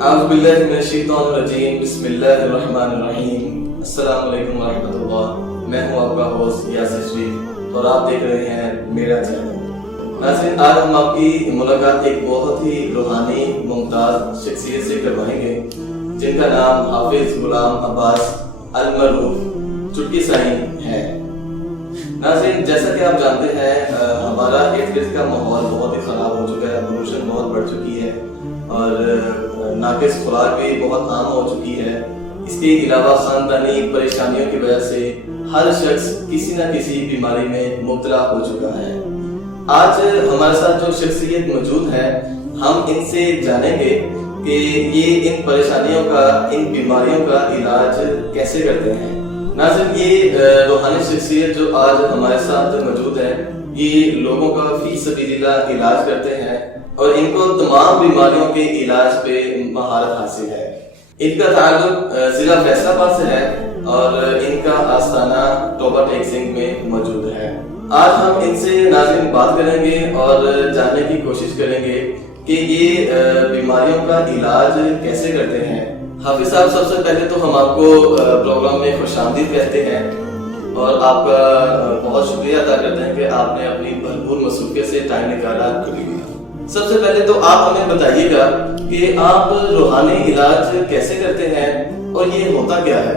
اعوذ باللہ من الشیطان الرجیم بسم اللہ الرحمن الرحیم السلام علیکم ورحمۃ اللہ. میں ہوں آپ کا ہوسٹ یاسر شریف اور آپ دیکھ رہے ہیں میرا چینل. ناظرین، آج ہم آپ کی ملاقات ایک بہت ہی روحانی ممتاز شخصیت سے کروائیں گے جن کا نام حافظ غلام عباس المعروف چٹکی سائیں ہے. ناظرین، جیسا کہ آپ جانتے ہیں ہمارا ارد گرد کا ماحول بہت ہی خراب ہو چکا ہے، پولوشن بہت بڑھ چکی ہے اور ناقص خوراک بھی بہت عام ہو چکی ہے. اس کے علاوہ خاندانی پریشانیوں کی وجہ سے ہر شخص کسی نہ کسی بیماری میں مبتلا ہو چکا ہے. آج ہمارے ساتھ جو شخصیت موجود ہے ہم ان سے جانیں گے کہ یہ ان پریشانیوں کا، ان بیماریوں کا علاج کیسے کرتے ہیں. ناظرین، یہ روحانی شخصیت جو آج ہمارے ساتھ موجود ہے یہ لوگوں کا فی سبیل اللہ علاج کرتے ہیں اور ان کو تمام بیماریوں کے علاج پہ مہارت حاصل ہے. ان کا تعلق ضلع فیصل آباد سے ہے اور ان کا آستانہ ٹوبہ ٹیک سنگھ میں موجود ہے. آج ہم ان سے ناظرین بات کریں گے اور جاننے کی کوشش کریں گے کہ یہ بیماریوں کا علاج کیسے کرتے ہیں. حافظ صاحب، سب سے پہلے تو ہم آپ کو پروگرام میں خوش آمدید کہتے ہیں اور آپ کا بہت شکریہ ادا کرتے ہیں کہ آپ نے اپنی بھرپور مصروفیت سے ٹائم نکالا. سب سے پہلے تو آپ ہمیں بتائیے گا کہ آپ روحانی علاج کیسے کرتے ہیں اور یہ ہوتا کیا ہے.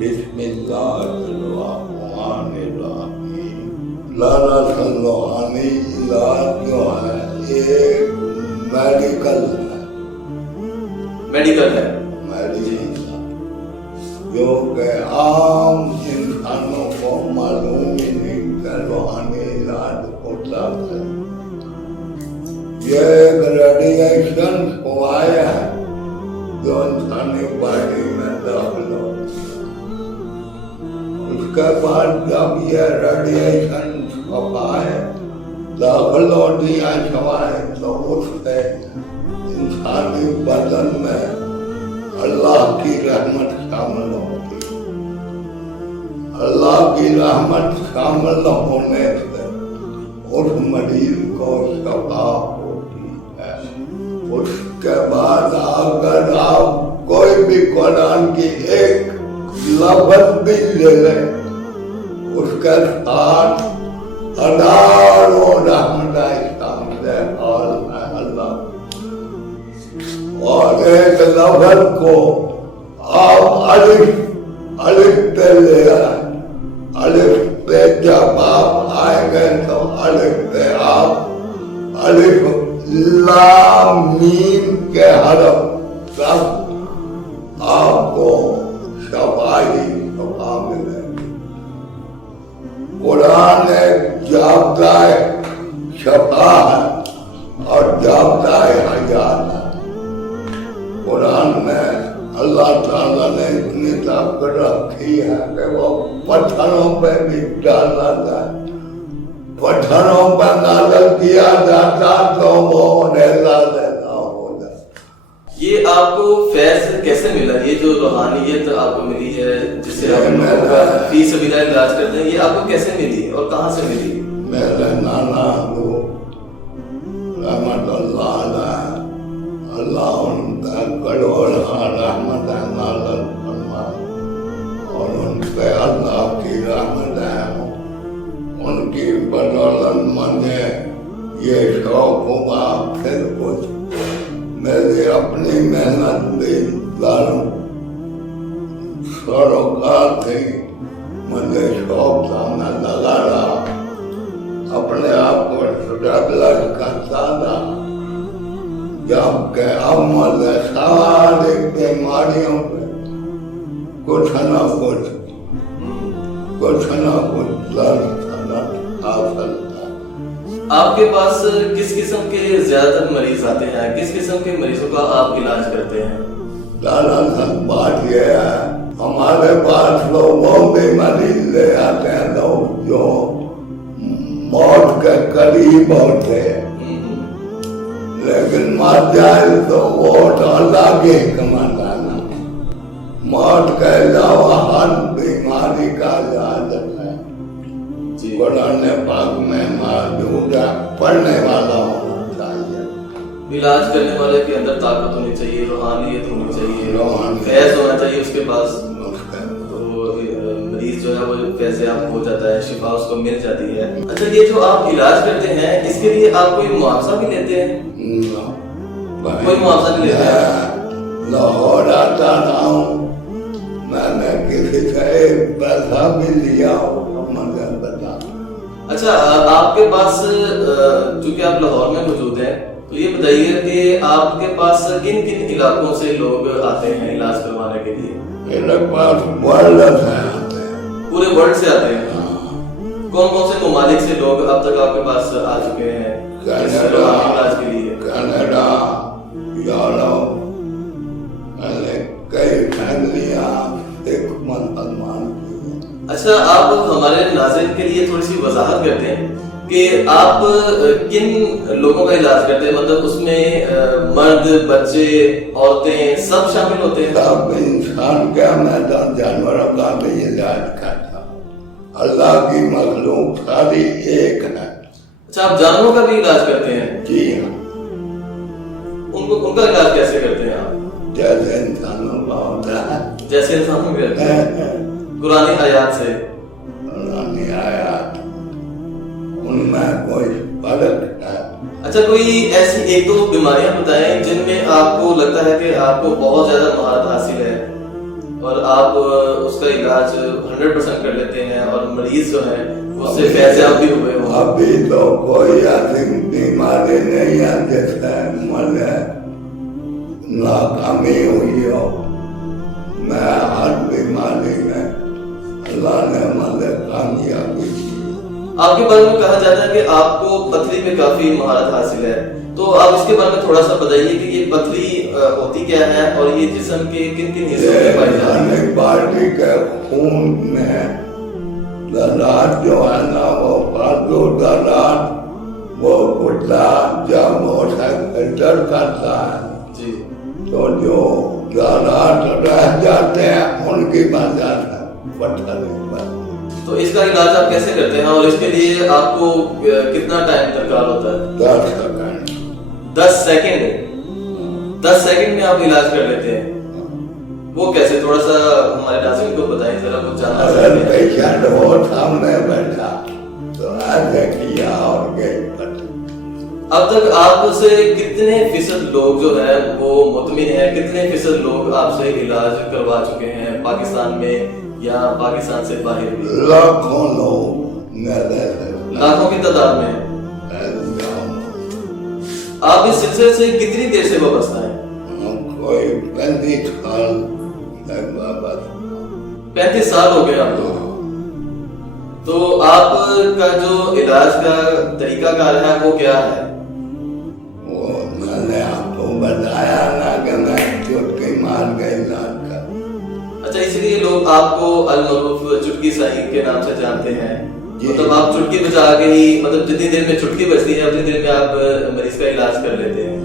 بسم اللہ الرحمن الرحیم. روحانی علاج جو ہے یہ میڈیکل ہے جو کہ عام انسانوں کو معلوم ہی نہیں کہ روحانی علاج ہوتا ہے. یہ ایک ریڈیشن ہوایا ہے جو انسانی باڈی میں داخل ہو. اس کے بعد جب یہ ریڈیشن داخل ہوتی ہے سوائے تو اس سے انسانی بدن میں اللہ کی رحمت شامل ہوتی. اللہ کی رحمت شامل ہونے سے اس مریض کو شفا ہوتی ہے. اس کے بعد اگر آپ کوئی بھی قرآن کی ایک لفظ بھی لے لیں اس کے ساتھ ہزاروں رحمتیں شامل ہے اللہ. اور ایک لفظ کو آپ الف پہ لے آئے. الف پہ جب آپ آئیں گے تو الف پہ آپ الف لام میم کے حرف سب آپ کو شفا ملے. قرآن ایک جابطۂ شفا ہے اور جابطۂ حیات ہے. قرآن میں اللہ تعالیٰ نے اتنی طاقت رکھی ہے کہ وہ پتھروں پہ بھی ڈالا جائے. پتھروں پہ نازل کیا جاتا تو وہ انہیں لازیدہ ہو جائے. یہ آپ کو فیض کیسے ملا؟ یہ جو روحانیت آپ کو ملی ہے جس سے آپ فی سبیل اللہ علاج کرتے ہیں، یہ آپ کو کیسے ملی اور کہاں سے ملی؟ میرے نانا کو رحمت اللہ علیہ، اللہ ان کا کروڑ رحمت نازل فرمائے اور ان پہ اللہ کی رحمت ہے. ان کی بدولت مجھے یہ شوق ہوا. پھر کچھ میری اپنی محنت بھی داروں سروکار تھی، مجھے شوق تھا، میں لگا رہا، اپنے آپ کو اسٹیبلش کرتا تھا. جب کہ اب مجھے ساری بیماریوں پہ کچھ نہ کچھ درد حاصل تھا. آپ کے پاس کس قسم کے زیادہ تر مریض آتے ہیں؟ کس قسم کے مریضوں کا آپ علاج کرتے ہیں؟ دراصل بات یہ ہے ہمارے پاس تو وہ بھی مریض لے آتے ہیں لوگ جو موت کے قریب ہوتے ہیں، لیکن مر جائے تو وہ تو اللہ کی حکمت ہے نا. موت کے علاوہ ہر بیماری کا علاج ہے. قرآن پاک میں موجود ہے, پڑھنے والا ہونا چاہیے. علاج کرنے والے کے اندر طاقت ہونی چاہیے, روحانیت ہونی چاہیے, فیض ہونا چاہیے اس کے پاس, تو مریض جو ہے وہ فیض یاب ہو جاتا ہے, شفا اس کو مل جاتی ہے. اچھا یہ جو آپ علاج کرتے ہیں اس کے لیے آپ کوئی معاوضہ بھی لیتے ہیں؟ کوئی معاوضہ نہیں لیتے ہیں؟ لاہور آتا رہا ہوں, میں نے کسی سے پیسہ بھی لیا مگر بتا. اچھا آپ کے پاس چونکہ آپ لاہور میں موجود ہیں تو یہ بتائیے کہ آپ کے پاس کن کن علاقوں سے لوگ آتے ہیں علاج کروانے کے لیے؟ میرے پاس ورلڈ سے آتے ہیں, پورے ورلڈ سے آتے ہیں. کون کون سے ممالک سے لوگ اب تک آپ کے پاس آ چکے ہیں علاج کے لیے؟ کینیڈا, یورپ, کئی فیملیاں ایک مسلمان. اچھا آپ ہمارے ناظرین کے لیے تھوڑی سی وضاحت کرتے ہیں کہ آپ کن لوگوں کا علاج کرتے ہیں, مطلب اس میں مرد, بچے, عورتیں سب شامل ہوتے ہیں؟ سب انسان کا میدان جانوروں کا بھی علاج کرتا. اللہ کی مخلوق ساری ایک ہے. اچھا آپ جانوروں کا بھی علاج کرتے ہیں؟ جی ہاں. ان کا علاج کیسے کرتے ہیں آپ؟ جیسے انسانوں کا ہوتا ہے, جیسے انسانوں کا کرتے ہیں قرآن آیات سے. قرآن آیات ان میں کوئی فرق ہے. اچھا کوئی ایسی ایک دو بیماریاں بتائیں جن میں آپ کو لگتا ہے کہ آپ کو بہت زیادہ مہارت حاصل ہے اور آپ اس کا علاج 100% کر لیتے ہیں اور مریض جو ہے اس سے فیض یاب بھی ہوئے ہوں. ابھی تو کوئی ایسی بیماری نہیں ہے جس سے مجھے ناکامی ہوئی ہو. میں ہر بیماری میں اللہ نے مجھے کامیابی دی. آپ کے بارے میں کہا جاتا ہے کہ آپ کو پتھری میں کافی مہارت حاصل ہے, تو آپ اس کے بارے میں تھوڑا سا بتائیے کہ یہ پتھری ہوتی کیا ہے اور یہ جسم کے کن کن حصوں میں پائی جاتی ہے؟ باڈی کے خون میں ذرات جو ہے نا وہ فالتو ذرات وہ کٹا جب وہ فلٹر کرتا ہے جی تو جو ذرات رہ جاتے ہیں ان کی وجہ سے پتھر بنتا. تو اس کا علاج آپ کیسے کرتے ہیں اور اس کے لیے آپ کو کتنا ٹائم درکار ہوتا ہے؟ 10 سیکنڈ 10 سیکنڈ میں آپ علاج کر لیتے ہیں. وہ کیسے, تھوڑا سا ہمارے ناظرین کو بتائیں ذرا, کچھ جاننا اگر پیشنٹ ہو سامنے بیٹھا تو ایسے کیا اور گئی پتھر. اب تک آپ سے کتنے فیصد لوگ جو ہے وہ مطمئن ہیں, کتنے فیصد لوگ آپ سے علاج کروا چکے ہیں پاکستان میں یا پاکستان سے باہر بھی؟ لاکھوں لوگ میرے سے, لاکھوں کی تعداد میں. آپ اس سلسلے سے کتنی دیر سے وابستہ ہیں؟ کوئی 35 سال 35 سال ہو گئے آپ کو. تو آپ کا جو علاج کا طریقہ کار ہے وہ کیا ہے؟ وہ میں نے آپ کو بتایا نا کہ میں چٹکی مار کے علاج کر. اچھا اس لیے لوگ آپ کو المعروف چٹکی صحیح کے نام سے جانتے ہیں. مطلب آپ چٹکی بجا کے ہی, مطلب جتنی دیر میں چٹکی بجتی ہے اتنی دیر میں آپ مریض کا علاج کر لیتے ہیں.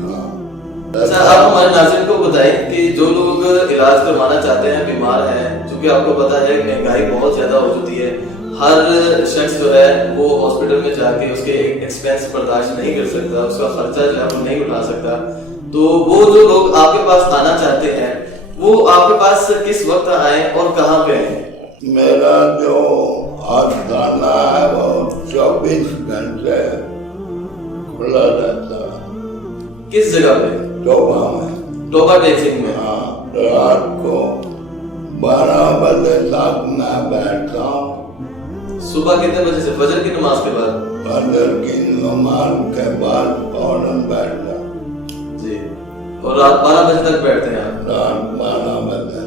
اچھا آپ ہمارے ناظرین کو بتائیں کہ جو لوگ علاج کروانا چاہتے ہیں, بیمار ہیں, چونکہ آپ کو پتا ہے کہ مہنگائی بہت زیادہ ہو چکی ہے, ہر شخص جو ہے وہ ہاسپٹل میں جا کے اس کے ایکسپینس برداشت نہیں کر سکتا, اس کا خرچہ جو ہے وہ نہیں اٹھا سکتا. تو وہ جو لوگ آپ کے پاس آنا چاہتے ہیں وہ آپ کے پاس کس وقت آئیں اور کہاں پہ آئیں؟ میرا جو آستانہ ہے وہ 24 گھنٹے کھلا رہتا ہے. کس جگہ پہ؟ ٹوبا میں. ٹوبا ٹیکسنگ میں. ہاں, رات کو 12 بجے تک میں بیٹھتا ہوں. صبح کتنے بجے سے؟ فجر کی نماز کے بعد؟ فجر کی نماز کے بعد فوراً بیٹھ جاؤ. جی, اور رات 12 بجے تک بیٹھتے ہیں آپ؟ رات 12 بجے.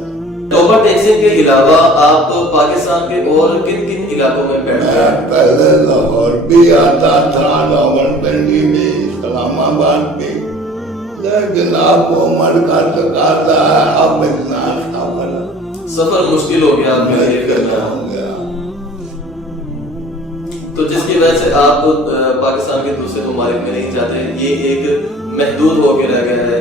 ٹوبا ٹیکسنگ کے علاوہ آپ پاکستان کے اور کن کن علاقوں میں بیٹھتے ہیں؟ میں پہلے لاہور بھی آتا تھا, راولپنڈی بھی, اسلام آباد بھی, لیکن آپ کو من کا تقاضا ہے, اب اتنا سفر مشکل ہو گیا آپ کے لیے کرنا. تو جس کی وجہ سے آپ پاکستان کے دوسرے ممالک میں نہیں جاتے, یہ ایک محدود ہو کے رہ گیا ہے.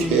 6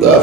10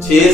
6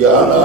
11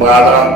12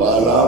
12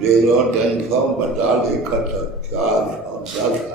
0-342-410।